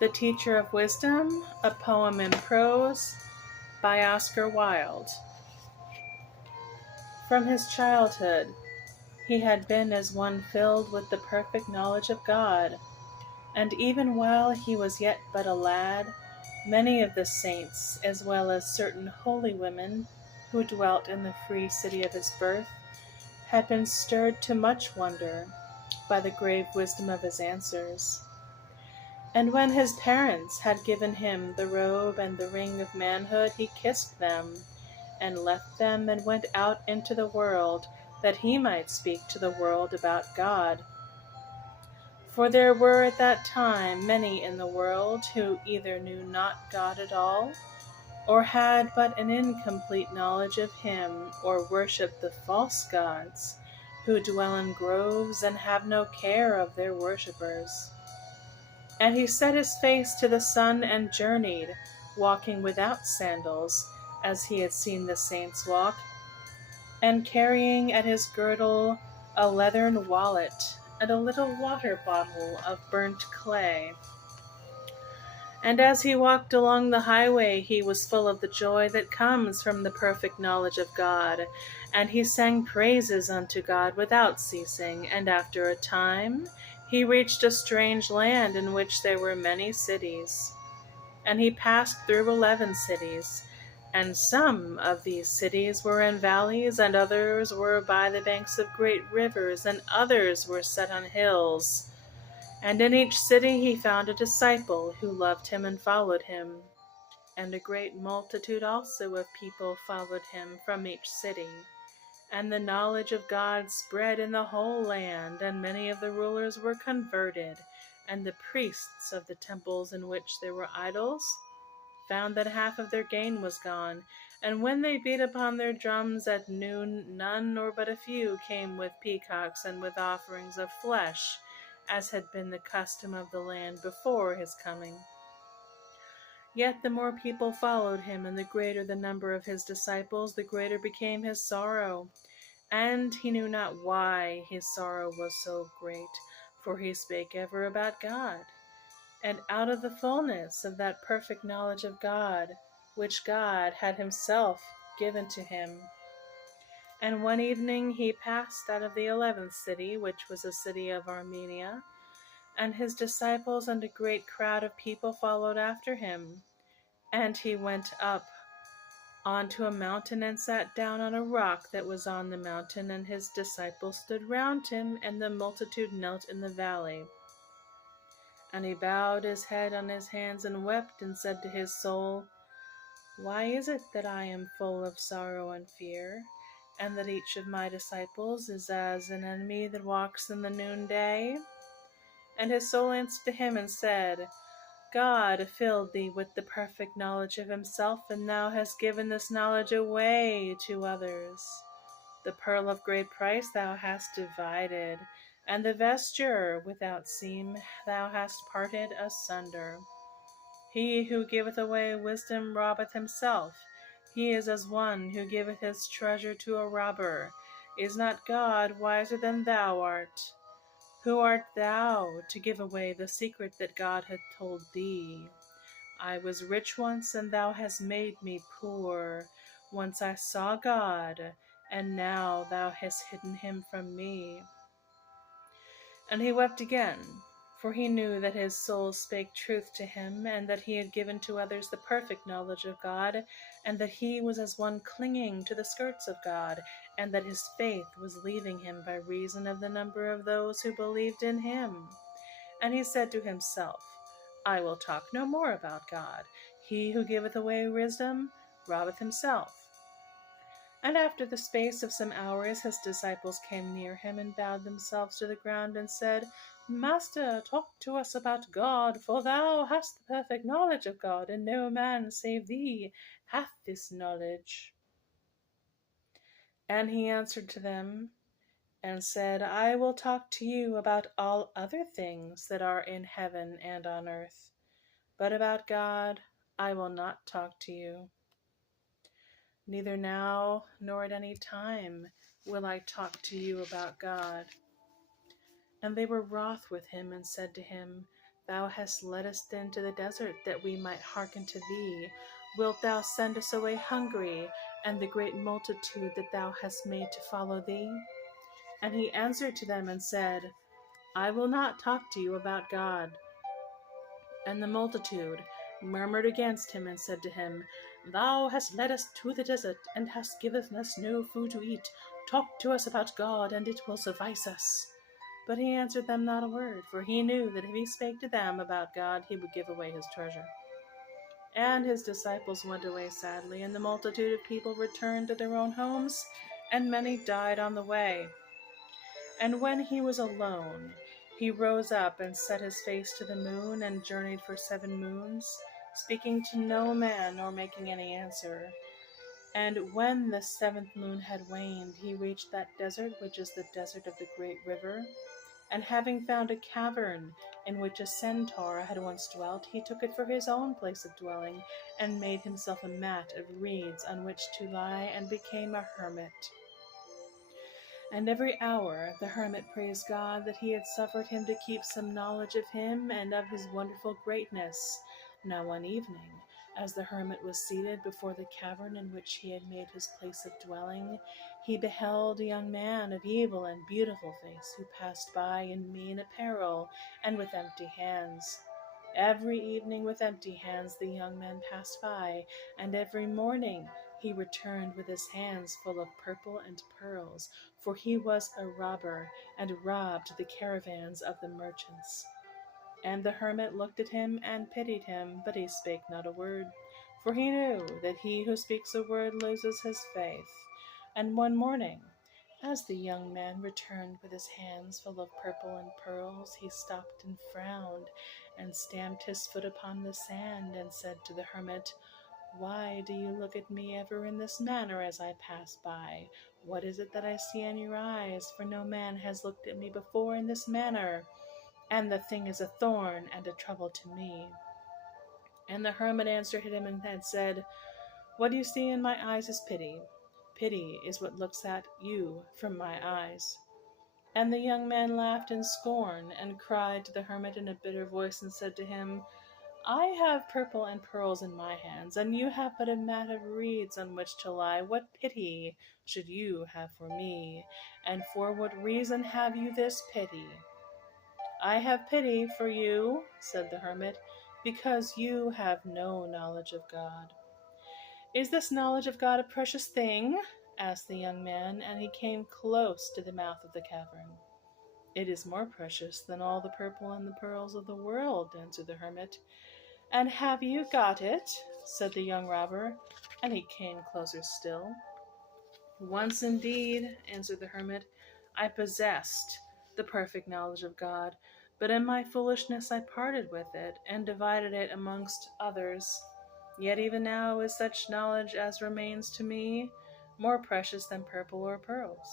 The Teacher of Wisdom, a poem in prose by Oscar Wilde. From his childhood, he had been as one filled with the perfect knowledge of God, and even while he was yet but a lad, many of the saints, as well as certain holy women who dwelt in the free city of his birth, had been stirred to much wonder by the grave wisdom of his answers. And when his parents had given him the robe and the ring of manhood, he kissed them, and left them and went out into the world, that he might speak to the world about God. For there were at that time many in the world who either knew not God at all, or had but an incomplete knowledge of him, or worshipped the false gods, who dwell in groves and have no care of their worshippers. And he set his face to the sun and journeyed, walking without sandals, as he had seen the saints walk, and carrying at his girdle a leathern wallet and a little water bottle of burnt clay. And as he walked along the highway, he was full of the joy that comes from the perfect knowledge of God, and he sang praises unto God without ceasing. And after a time he reached a strange land in which there were many cities. And he passed through 11 cities, and some of these cities were in valleys, and others were by the banks of great rivers, and others were set on hills. And in each city he found a disciple who loved him and followed him. And a great multitude also of people followed him from each city. And the knowledge of God spread in the whole land, and many of the rulers were converted, and the priests of the temples in which there were idols found that half of their gain was gone. And when they beat upon their drums at noon, none or but a few came with peacocks and with offerings of flesh, as had been the custom of the land before his coming. Yet the more people followed him, and the greater the number of his disciples, the greater became his sorrow. And he knew not why his sorrow was so great, for he spake ever about God, and out of the fullness of that perfect knowledge of God, which God had himself given to him. And one evening he passed out of the 11th city, which was a city of Armenia, and his disciples and a great crowd of people followed after him. And he went up onto a mountain and sat down on a rock that was on the mountain, and his disciples stood round him, and the multitude knelt in the valley. And he bowed his head on his hands and wept, and said to his soul, Why is it that I am full of sorrow and fear, and that each of my disciples is as an enemy that walks in the noonday? And his soul answered to him and said, God filled thee with the perfect knowledge of himself, and thou hast given this knowledge away to others. The pearl of great price thou hast divided, and the vesture without seam thou hast parted asunder. He who giveth away wisdom robbeth himself. He is as one who giveth his treasure to a robber. Is not God wiser than thou art? Who art thou to give away the secret that God hath told thee? I was rich once, and thou hast made me poor. Once I saw God, and now thou hast hidden him from me. And he wept again, for he knew that his soul spake truth to him, and that he had given to others the perfect knowledge of God, and that he was as one clinging to the skirts of God, and that his faith was leaving him by reason of the number of those who believed in him. And he said to himself, I will talk no more about God. He who giveth away wisdom robbeth himself. And after the space of some hours his disciples came near him, and bowed themselves to the ground, and said, Master, talk to us about God, for thou hast the perfect knowledge of God, and no man save thee hath this knowledge. And he answered to them, and said, I will talk to you about all other things that are in heaven and on earth, but about God I will not talk to you. Neither now nor at any time will I talk to you about God. And they were wroth with him, and said to him, Thou hast led us into the desert, that we might hearken to thee. Wilt thou send us away hungry, and the great multitude that thou hast made to follow thee? And he answered to them and said, I will not talk to you about God. And the multitude murmured against him and said to him, Thou hast led us to the desert, and hast given us no food to eat. Talk to us about God, and it will suffice us. But he answered them not a word, for he knew that if he spake to them about God, he would give away his treasure. And his disciples went away sadly, and the multitude of people returned to their own homes, and many died on the way. And when he was alone, he rose up and set his face to the moon, and journeyed for 7 moons, speaking to no man, nor making any answer. And when the 7th moon had waned, he reached that desert which is the desert of the great river. And having found a cavern in which a centaur had once dwelt, he took it for his own place of dwelling, and made himself a mat of reeds on which to lie, and became a hermit. And every hour the hermit praised God that he had suffered him to keep some knowledge of him and of his wonderful greatness. Now one evening, as the hermit was seated before the cavern in which he had made his place of dwelling, he beheld a young man of evil and beautiful face, who passed by in mean apparel and with empty hands. Every evening with empty hands the young man passed by, and every morning he returned with his hands full of purple and pearls, for he was a robber, and robbed the caravans of the merchants. And the hermit looked at him and pitied him, but he spake not a word, for he knew that he who speaks a word loses his faith. And one morning, as the young man returned with his hands full of purple and pearls, he stopped and frowned, and stamped his foot upon the sand, and said to the hermit, Why do you look at me ever in this manner as I pass by? What is it that I see in your eyes? For no man has looked at me before in this manner, and the thing is a thorn and a trouble to me. And the hermit answered him and had said, What you see in my eyes is pity. Pity is what looks at you from my eyes. And the young man laughed in scorn, and cried to the hermit in a bitter voice, and said to him, I have purple and pearls in my hands, and you have but a mat of reeds on which to lie. What pity should you have for me? And for what reason have you this pity? I have pity for you, said the hermit, because you have no knowledge of God. Is this knowledge of God a precious thing? Asked the young man, and he came close to the mouth of the cavern. It is more precious than all the purple and the pearls of the world, answered the hermit. And have you got it? Said the young robber, and he came closer still. Once indeed, answered the hermit, I possessed the perfect knowledge of God, but in my foolishness I parted with it, and divided it amongst others. Yet even now is such knowledge as remains to me more precious than purple or pearls.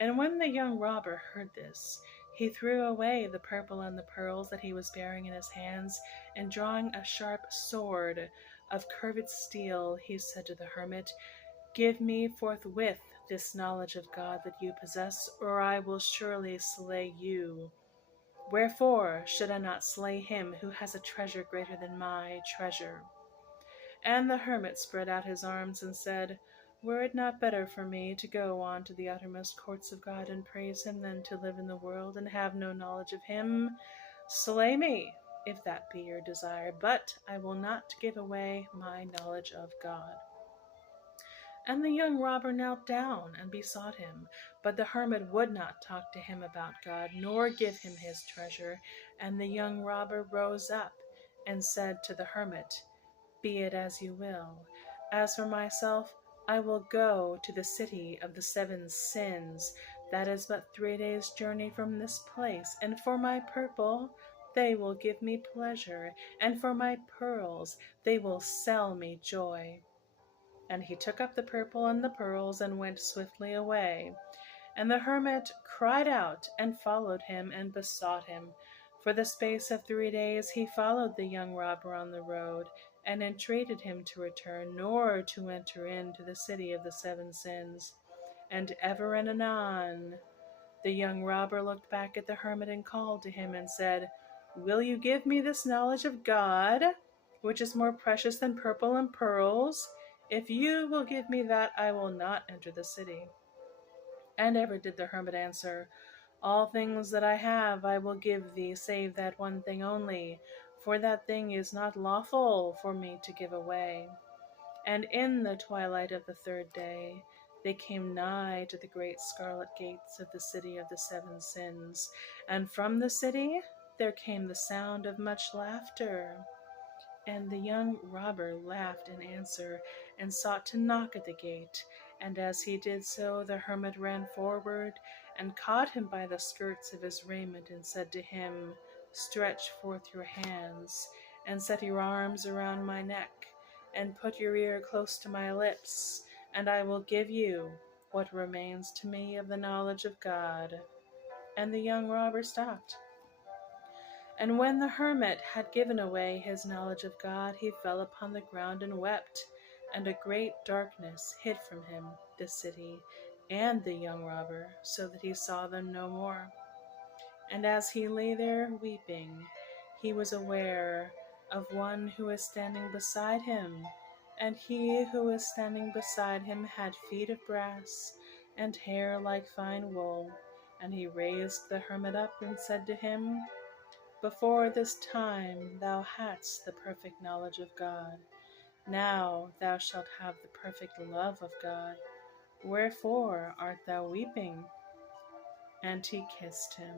And when the young robber heard this, he threw away the purple and the pearls that he was bearing in his hands, and drawing a sharp sword of curved steel, he said to the hermit, Give me forthwith this knowledge of God that you possess, or I will surely slay you. Wherefore should I not slay him who has a treasure greater than my treasure? And the hermit spread out his arms and said, Were it not better for me to go on to the uttermost courts of God and praise him than to live in the world and have no knowledge of him? Slay me, if that be your desire, but I will not give away my knowledge of God. And the young robber knelt down and besought him, but the hermit would not talk to him about God, nor give him his treasure. And the young robber rose up and said to the hermit, Be it as you will. As for myself, I will go to the city of the 7 sins, that is but 3 days' journey from this place, and for my purple they will give me pleasure, and for my pearls they will sell me joy. And he took up the purple and the pearls, and went swiftly away. And the hermit cried out, and followed him, and besought him. For the space of 3 days he followed the young robber on the road, and entreated him to return, nor to enter into the city of the 7 sins. And ever and anon the young robber looked back at the hermit, and called to him, and said, Will you give me this knowledge of God, which is more precious than purple and pearls? If you will give me that, I will not enter the city. And ever did the hermit answer, All things that I have I will give thee, save that one thing only, for that thing is not lawful for me to give away. And in the twilight of the third day they came nigh to the great scarlet gates of the city of the seven sins, and from the city there came the sound of much laughter. And the young robber laughed in answer, and sought to knock at the gate. And as he did so, the hermit ran forward, and caught him by the skirts of his raiment, and said to him, Stretch forth your hands, and set your arms around my neck, and put your ear close to my lips, and I will give you what remains to me of the knowledge of God. And the young robber stopped. And when the hermit had given away his knowledge of God, he fell upon the ground and wept, and a great darkness hid from him the city and the young robber, so that he saw them no more. And as he lay there weeping, he was aware of one who was standing beside him, and he who was standing beside him had feet of brass, and hair like fine wool. And he raised the hermit up, and said to him, Before this time thou hadst the perfect knowledge of God. Now thou shalt have the perfect love of God. Wherefore art thou weeping? And he kissed him.